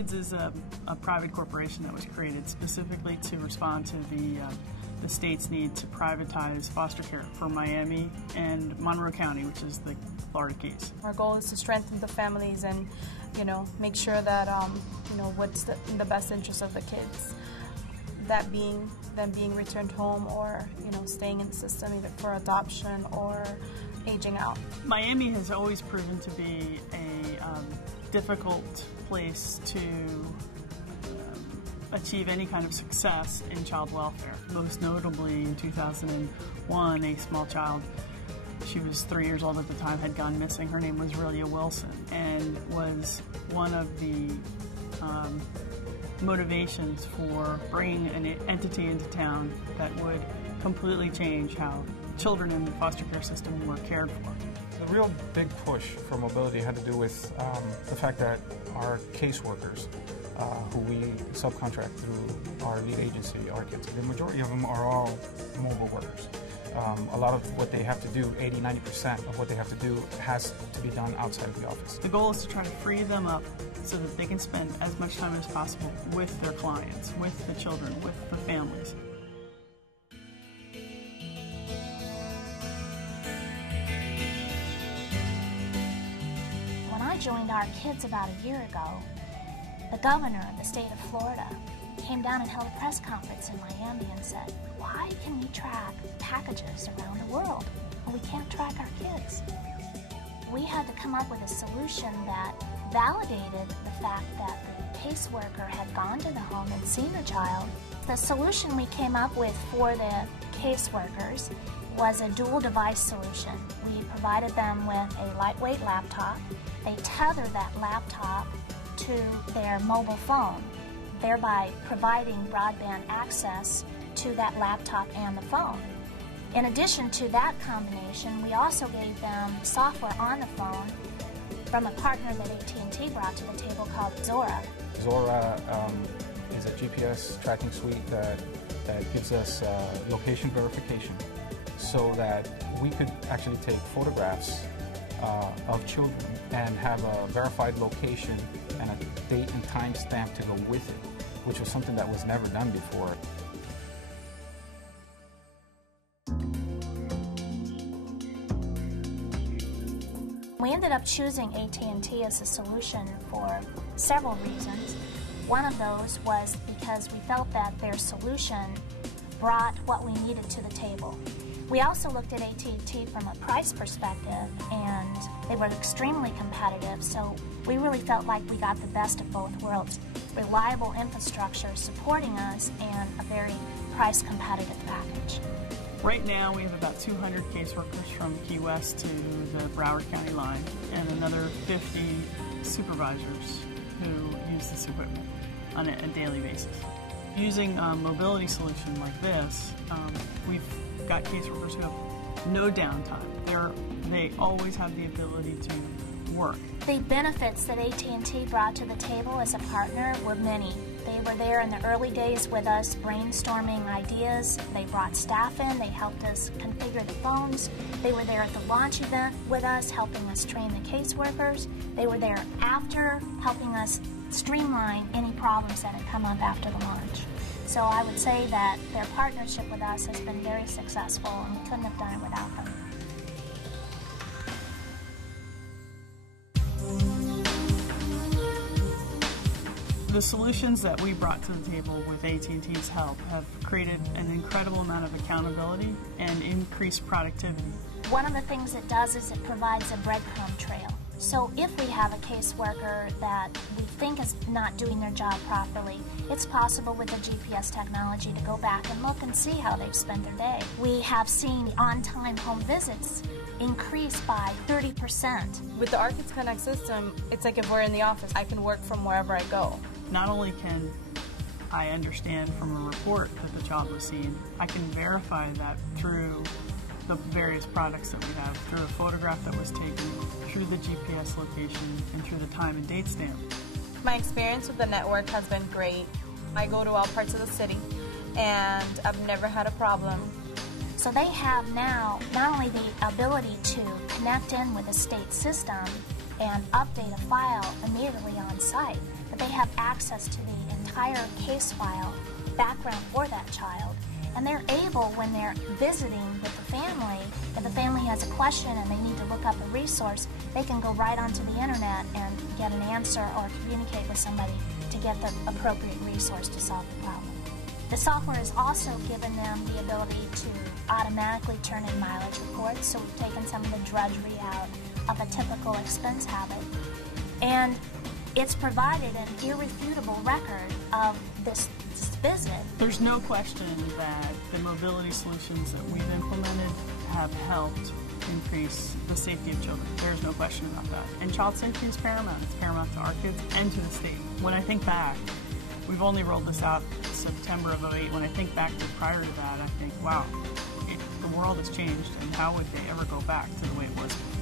Kids is a private corporation that was created specifically to respond to the state's need to privatize foster care for Miami and Monroe County, which is the Florida case. Our goal is to strengthen the families and, make sure that, what's in the best interest of the kids. That being them being returned home or, staying in the system either for adoption or aging out. Miami has always proven to be a difficult place to achieve any kind of success in child welfare. Most notably in 2001, a small child, she was 3 years old at the time, had gone missing. Her name was Relia Wilson, and was one of the motivations for bringing an entity into town that would completely change how children in the foster care system were cared for. The real big push for mobility had to do with the fact that our caseworkers, who we subcontract through our lead agency, AT&T, the majority of them are all mobile workers. A lot of what they have to do, 80–90% of what they have to do, has to be done outside of the office. The goal is to try to free them up so that they can spend as much time as possible with their clients, with the children, with the families. When I joined Our Kids about a year ago, the governor of the state of Florida came down and held a press conference in Miami and said, "Why can we track packages around the world when we can't track our kids?" We had to come up with a solution that validated the fact that the caseworker had gone to the home and seen the child. The solution we came up with for the caseworkers was a dual device solution. We provided them with a lightweight laptop. They tether that laptop to their mobile phone, thereby providing broadband access to that laptop and the phone. In addition to that combination, we also gave them software on the phone from a partner that AT&T brought to the table called Zora. Zora is a GPS tracking suite that gives us location verification so that we could actually take photographs of children and have a verified location and a date and time stamp to go with it, which was something that was never done before. We ended up choosing AT&T as a solution for several reasons. One of those was because we felt that their solution brought what we needed to the table. We also looked at AT&T from a price perspective, and they were extremely competitive, so we really felt like we got the best of both worlds. Reliable infrastructure supporting us and a very price competitive package. Right now we have about 200 caseworkers from Key West to the Broward County line and another 50 supervisors who use this equipment on a daily basis. Using a mobility solution like this, we've got caseworkers who have no downtime. They always have the ability to work. The benefits that AT&T brought to the table as a partner were many. They were there in the early days with us brainstorming ideas. They brought staff in. They helped us configure the phones. They were there at the launch event with us, helping us train the caseworkers. They were there after, helping us streamline any problems that had come up after the launch. So I would say that their partnership with us has been very successful, and we couldn't have done it without them. The solutions that we brought to the table with AT&T's help have created an incredible amount of accountability and increased productivity. One of the things it does is it provides a breadcrumb trail. So if we have a caseworker that we think is not doing their job properly, it's possible with the GPS technology to go back and look and see how they've spent their day. We have seen on-time home visits increase by 30%. With the Our Kids Connect system, it's like if we're in the office, I can work from wherever I go. Not only can I understand from a report that the child was seen, I can verify that through the various products that we have, through a photograph that was taken, through the GPS location, and through the time and date stamp. My experience with the network has been great. I go to all parts of the city, and I've never had a problem. So they have now not only the ability to connect in with the state system and update a file immediately on site, but they have access to the entire case file background for that child, and they're able, when they're visiting with the family, if the family has a question and they need to look up a resource, they can go right onto the internet and get an answer or communicate with somebody to get the appropriate resource to solve the problem. The software has also given them the ability to automatically turn in mileage reports, so we've taken some of the drudgery out of a typical expense habit. And it's provided an irrefutable record of this visit. There's no question that the mobility solutions that we've implemented have helped increase the safety of children. There's no question about that. And child safety is paramount. It's paramount to our kids and to the state. When I think back, we've only rolled this out September of '08. When I think back to prior to that, I think, wow, the world has changed, and how would they ever go back to the way it was before?